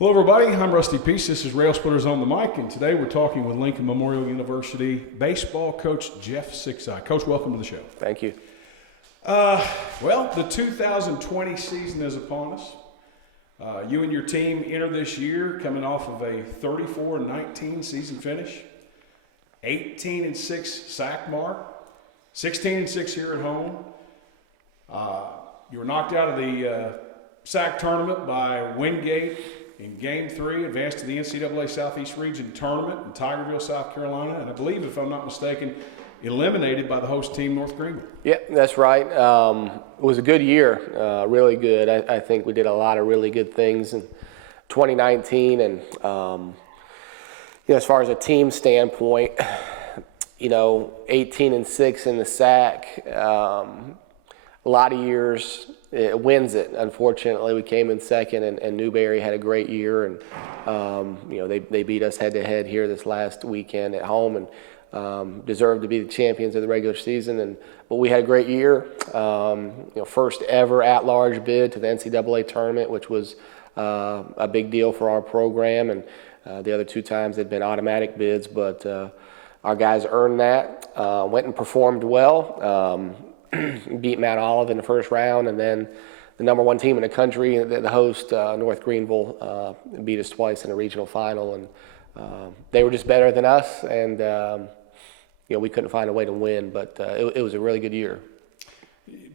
Hello everybody, I'm Rusty Peace. This is Railsplitters on the mic, and today we're talking with Lincoln Memorial University baseball coach Jeff Sziksai. Coach, welcome to the show. Thank you. Well, the 2020 season is upon us. You and your team enter this year coming off of a 34-19 season finish, 18-6 sack mark, 16-6 here at home. You were knocked out of the sack tournament by Wingate in Game 3, advanced to the NCAA Southeast Region Tournament in Tigerville, South Carolina, and I believe, if I'm not mistaken, eliminated by the host team, North Greenville. Yeah, that's right. It was a good year, really good. I think we did a lot of really good things in 2019, and as far as a team standpoint, 18-6 in the sack, a lot of years. It wins it. Unfortunately, we came in second, and Newberry had a great year, and they beat us head-to-head here this last weekend at home, and deserved to be the champions of the regular season. But we had a great year. First ever at-large bid to the NCAA tournament, which was a big deal for our program, and the other two times they'd been automatic bids, but our guys earned that. Went and performed well. Beat Mount Olive in the first round, and then the number one team in the country, the host, North Greenville, beat us twice in a regional final, and they were just better than us, and we couldn't find a way to win, but it was a really good year.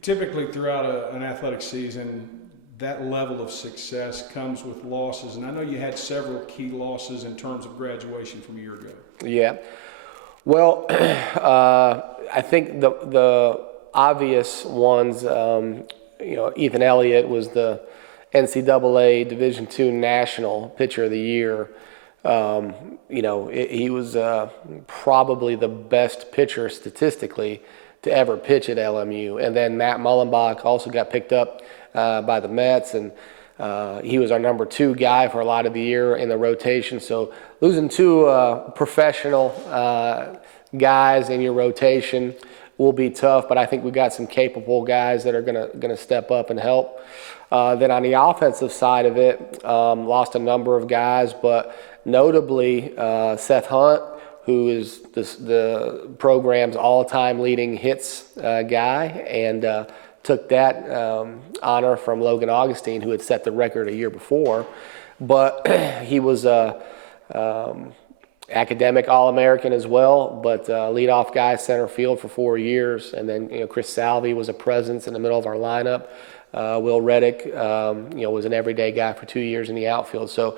Typically throughout an athletic season, that level of success comes with losses, and I know you had several key losses in terms of graduation from a year ago. Yeah. Well, I think the obvious ones, Ethan Elliott was the NCAA Division II National Pitcher of the Year. He was probably the best pitcher statistically to ever pitch at LMU. And then Matt Mullenbach also got picked up by the Mets, and he was our number 2 guy for a lot of the year in the rotation. So losing 2 professional guys in your rotation will be tough, but I think we've got some capable guys that are gonna step up and help. Then on the offensive side of it, lost a number of guys, but notably Seth Hunt, who is the program's all-time leading hits guy, and took that honor from Logan Augustine, who had set the record a year before. But he was academic All-American as well, but leadoff guy, center field for 4 years. And then, Chris Salvi was a presence in the middle of our lineup. Will Reddick, was an everyday guy for 2 years in the outfield. So,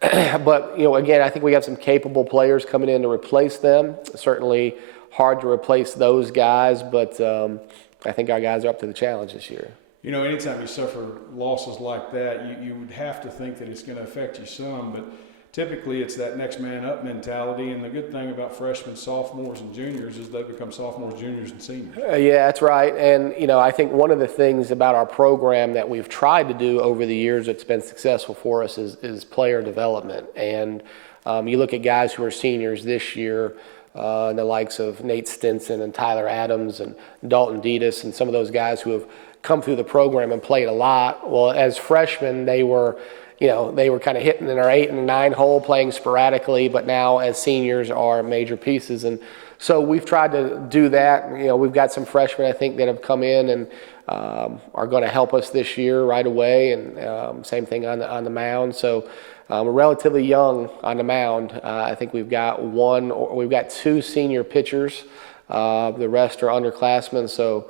but, again, I think we have some capable players coming in to replace them. Certainly hard to replace those guys, but I think our guys are up to the challenge this year. Anytime you suffer losses like that, you would have to think that it's going to affect you some, but typically it's that next man up mentality, and the good thing about freshmen, sophomores, and juniors is they become sophomores, juniors, and seniors. Yeah, that's right. And, I think one of the things about our program that we've tried to do over the years that's been successful for us is player development. And you look at guys who are seniors this year, the likes of Nate Stinson and Tyler Adams and Dalton Detus, and some of those guys who have come through the program and played a lot. Well, as freshmen, they were kind of hitting in our 8 and 9 hole, playing sporadically, but now as seniors are major pieces. And so we've tried to do that. We've got some freshmen, I think, that have come in and are going to help us this year right away, and same thing on the mound. So we're relatively young on the mound. I think we've got 2 senior pitchers. The rest are underclassmen. So,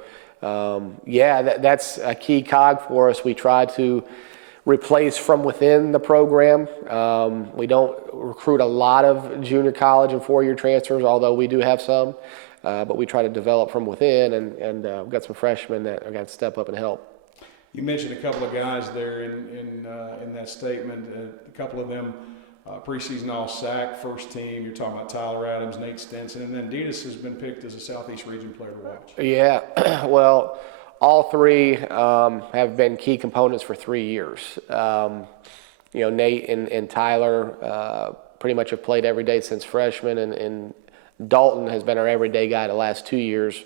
that's a key cog for us. We try to replace from within the program. We don't recruit a lot of junior college and 4-year transfers, although we do have some. But we try to develop from within, and we've got some freshmen that are going to step up and help. You mentioned a couple of guys there in that statement. A couple of them preseason all-SAC, first team. You're talking about Tyler Adams, Nate Stinson, and then Detus has been picked as a Southeast Region player to watch. Yeah, well, all 3 have been key components for 3 years. Nate and Tyler pretty much have played every day since freshman, and Dalton has been our everyday guy the last 2 years.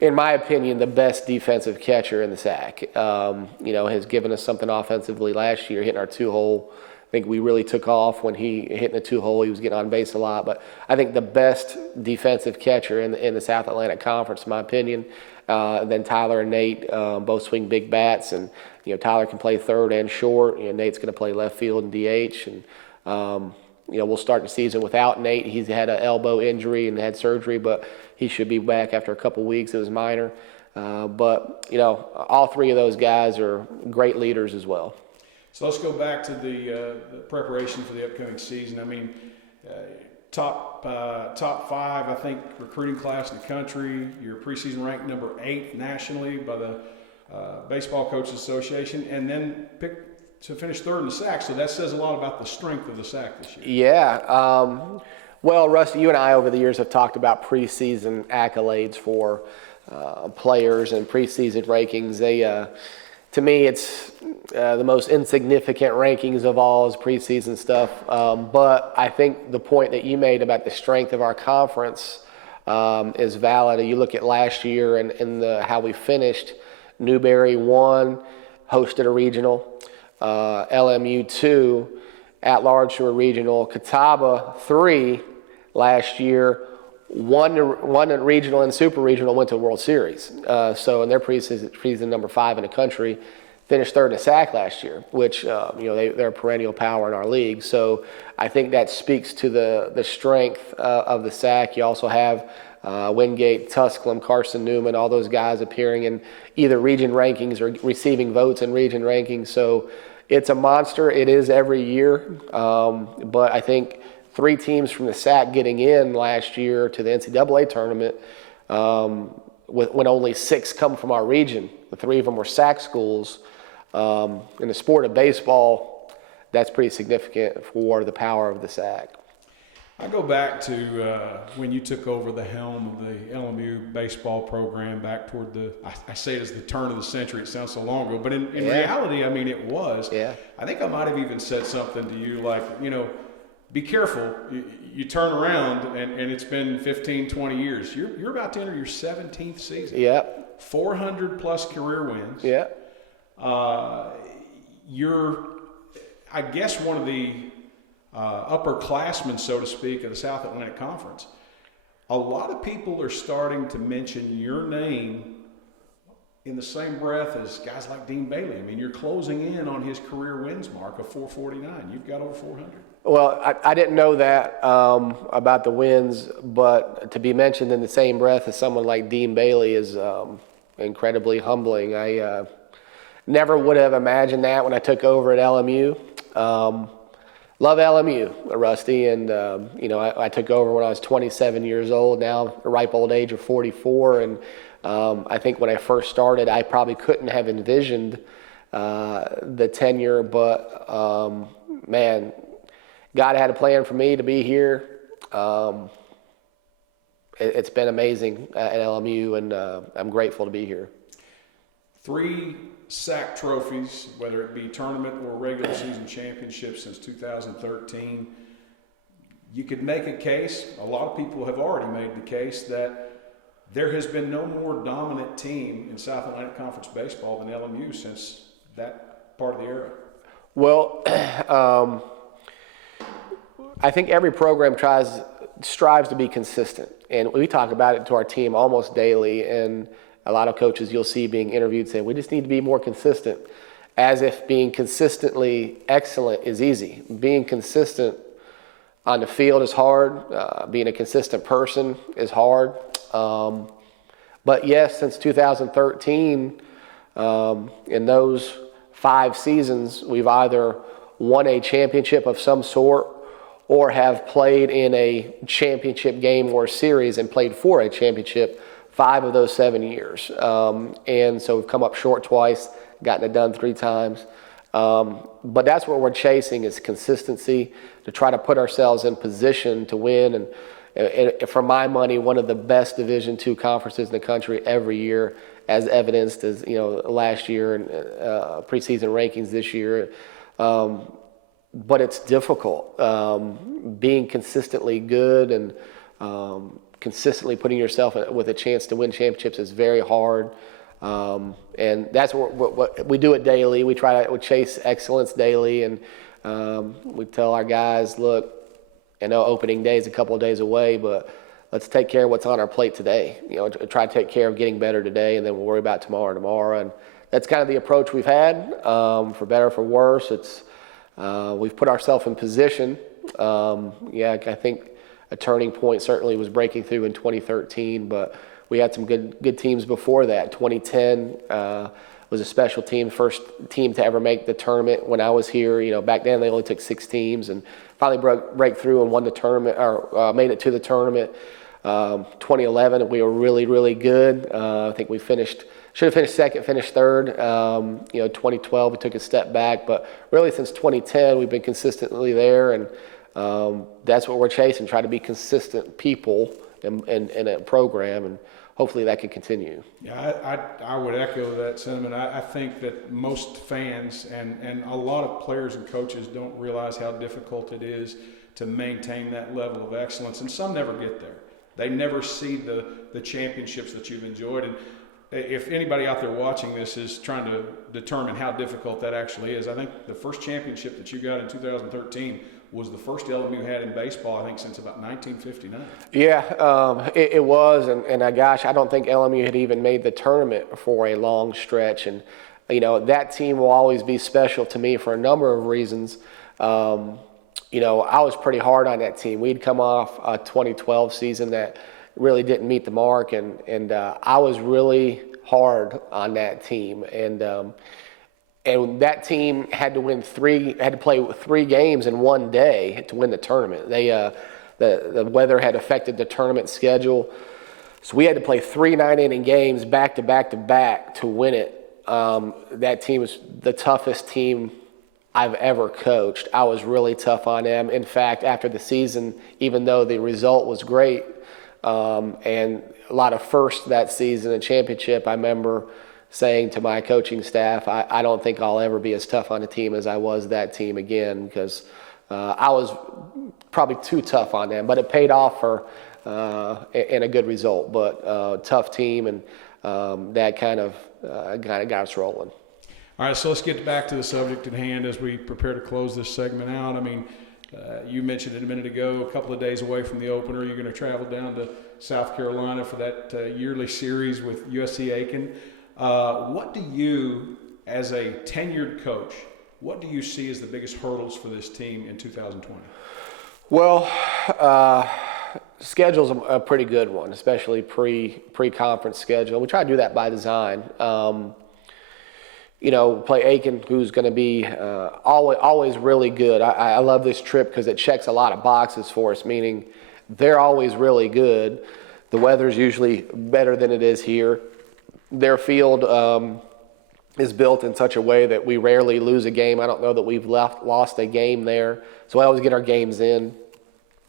In my opinion, the best defensive catcher in the SAC. Has given us something offensively last year, hitting our 2-hole think we really took off when he hit in the 2-hole. He was getting on base a lot. But I think the best defensive catcher in the South Atlantic Conference, in my opinion. Then Tyler and Nate both swing big bats, and Tyler can play third and short. Nate's going to play left field and DH, and we'll start the season without Nate. He's had an elbow injury and had surgery, but he should be back after a couple weeks. It was minor, but all three of those guys are great leaders as well. So let's go back to the preparation for the upcoming season. I mean, top 5, I think, recruiting class in the country. You're preseason ranked number 8 nationally by the Baseball Coaches Association, and then picked to finish 3rd in the SAC. So that says a lot about the strength of the SAC this year. Yeah. Well, Rusty, you and I over the years have talked about preseason accolades for players and preseason rankings. To me, it's the most insignificant rankings of all is preseason stuff. But I think the point that you made about the strength of our conference is valid. You look at last year and how we finished. Newberry 1, hosted a regional. LMU 2, at-large to a regional. Catawba 3 last year. Won a regional and super regional, went to a World Series. So in their preseason number 5 in the country, finished 3rd in the SAC last year, which they're a perennial power in our league. So I think that speaks to the strength of the SAC. You also have Wingate, Tusculum, Carson Newman, all those guys appearing in either region rankings or receiving votes in region rankings. So it's a monster. It is every year, but I think 3 teams from the SAC getting in last year to the NCAA tournament, when only 6 come from our region. The 3 of them were SAC schools. In the sport of baseball, that's pretty significant for the power of the SAC. I go back to when you took over the helm of the LMU baseball program back toward I say it as the turn of the century. It sounds so long ago, but in reality, I mean, it was. Yeah. I think I might have even said something to you like, be careful. You turn around, and it's been 15, 20 years. You're about to enter your 17th season. Yeah. 400-plus career wins. Yeah. You're, I guess, one of the upperclassmen, so to speak, of the South Atlantic Conference. A lot of people are starting to mention your name in the same breath as guys like Dean Bailey. I mean, you're closing in on his career wins mark of 449. You've got over 400. Well, I didn't know that about the wins, but to be mentioned in the same breath as someone like Dean Bailey is incredibly humbling. I never would have imagined that when I took over at LMU. Love LMU, Rusty, and I took over when I was 27 years old, now the ripe old age of 44, and I think when I first started, I probably couldn't have envisioned the tenure, but man, God had a plan for me to be here. It's been amazing at LMU, and I'm grateful to be here. 3 SAC trophies, whether it be tournament or regular season championships since 2013. You could make a case, a lot of people have already made the case, that there has been no more dominant team in South Atlantic Conference baseball than LMU since that part of the era. Well, I think every program strives to be consistent, and we talk about it to our team almost daily, and a lot of coaches you'll see being interviewed say, we just need to be more consistent, as if being consistently excellent is easy. Being consistent on the field is hard. Being a consistent person is hard. But yes, since 2013, in those 5 seasons, we've either won a championship of some sort or have played in a championship game or series and played for a championship 5 of those 7 years. And so we've come up short twice, gotten it done 3 times. But that's what we're chasing, is consistency, to try to put ourselves in position to win. And for my money, one of the best Division II conferences in the country every year, as evidenced as last year and preseason rankings this year. But it's difficult. Being consistently good and consistently putting yourself with a chance to win championships is very hard. And that's what we do it daily. We try to chase excellence daily, and we tell our guys, look, I know opening day is a couple of days away, but let's take care of what's on our plate today. Try to take care of getting better today, and then we'll worry about tomorrow. And that's kind of the approach we've had, for better or for worse. We've put ourselves in position. I think a turning point certainly was breaking through in 2013, but we had some good teams before that. 2010 was a special team, first team to ever make the tournament when I was here. Back then they only took 6 teams, and finally break through and won the tournament, or made it to the tournament. 2011 we were really, really good. I think we should have finished second, finished third. 2012 we took a step back, but really since 2010 we've been consistently there, and that's what we're chasing, try to be consistent people in a program, and hopefully that can continue. Yeah, I would echo that sentiment. I think that most fans and a lot of players and coaches don't realize how difficult it is to maintain that level of excellence, and some never get there. They never see the championships that you've enjoyed. And if anybody out there watching this is trying to determine how difficult that actually is, I think the first championship that you got in 2013 was the first LMU had in baseball, I think, since about 1959. Yeah, it was, and gosh, I don't think LMU had even made the tournament for a long stretch. And that team will always be special to me for a number of reasons. I was pretty hard on that team. We'd come off a 2012 season that really didn't meet the mark, and I was really hard on that team. And that team had to play 3 games in one day to win the tournament. The weather had affected the tournament schedule, so we had to play 3 9-inning games back to back to back to win it. That team was the toughest team I've ever coached. I was really tough on them. In fact, after the season, even though the result was great, and a lot of firsts that season, a championship, I remember saying to my coaching staff, I don't think I'll ever be as tough on a team as I was that team again, because I was probably too tough on them. But it paid off in a good result. But tough team, and that kind of got us rolling. All right, so let's get back to the subject at hand as we prepare to close this segment out. I mean, you mentioned it a minute ago, a couple of days away from the opener, you're going to travel down to South Carolina for that yearly series with USC Aiken. What do you, as a tenured coach, what do you see as the biggest hurdles for this team in 2020? Well, schedule's a pretty good one, especially pre-conference schedule. We try to do that by design. Play Aiken, who's going to be always really good. I love this trip because it checks a lot of boxes for us, meaning they're always really good. The weather's usually better than it is here. Their field is built in such a way that we rarely lose a game. I don't know that we've lost a game there. So I always get our games in.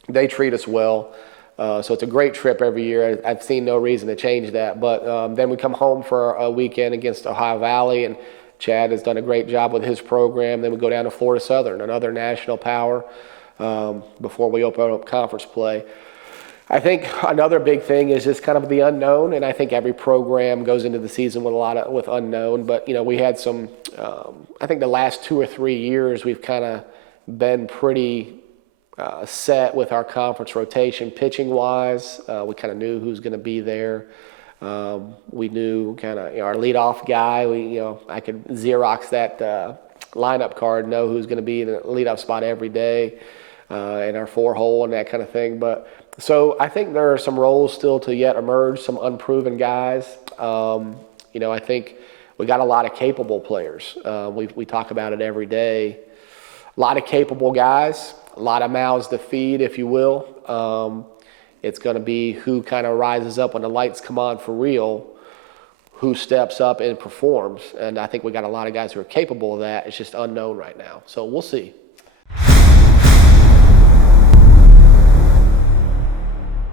They treat us well. So it's a great trip every year. I've seen no reason to change that. But then we come home for a weekend against Ohio Valley, and Chad has done a great job with his program. Then we go down to Florida Southern, another national power, before we open up conference play. I think another big thing is just kind of the unknown, and I think every program goes into the season with unknown. But we had some. I think the last 2 or 3 years we've kind of been pretty set with our conference rotation, pitching wise. We kind of knew who's going to be there. We knew kind of our leadoff guy. I could Xerox that lineup card, know who's going to be in the leadoff spot every day, in our 4-hole and that kind of thing. But so I think there are some roles still to yet emerge, some unproven guys. I think we got a lot of capable players. We talk about it every day. A lot of capable guys, a lot of mouths to feed, if you will. It's going to be who kind of rises up when the lights come on for real, who steps up and performs. And I think we got a lot of guys who are capable of that. It's just unknown right now. So we'll see.